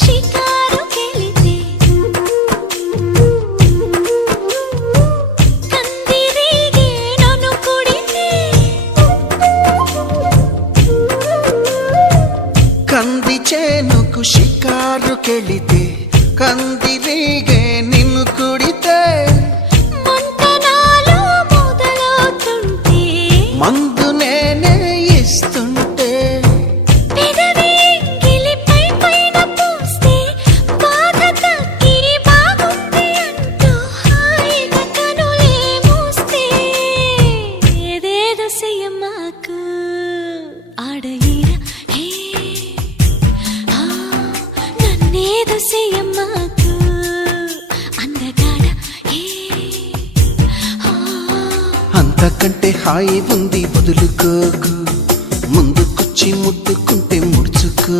షికారుకెళితే కందిరీగే నన్ను కుడితే కంది చేనుకు షికారుకెళితే కందిరీగే నిన్ను కుడితే మంతనాలు మొదలవుతుంటే మందు నేనే ఇస్తుంటే పెదవి గిలిపై పైన పూస్తే బాధ తగ్గి బాగుంది అంటూ హాయిగా కనులే మూస్తే ఏదేదో చెయ్యమాకు ఆడయిర హే నన్నేదో చెయ్యమాకు అందగాడ హే అంతకంటే హాయి ఉంది వదులుకోకు ముందుకొచ్చి ముద్దుకుంటే ముడుచుకో